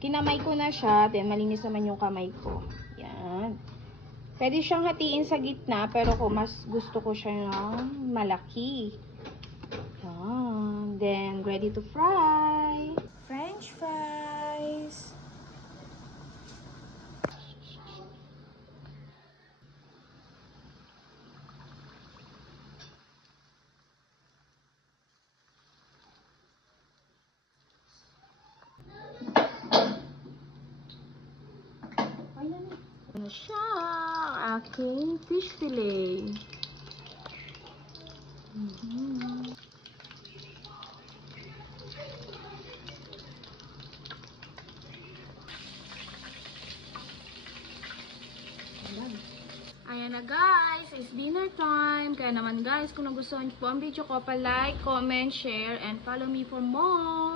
Kinamay ko na siya, then malinis naman yung kamay ko. Yan. Pwede siyang hatiin sa gitna, pero kung mas gusto ko siya ng malaki. Yan. Then, ready to fry. French fries. Ano siya? Aking fish fillet. Ayan na guys, it's dinner time. Kaya naman guys, kung nagustuhan niyo po ang video ko, pa-like, comment, share, and follow me for more.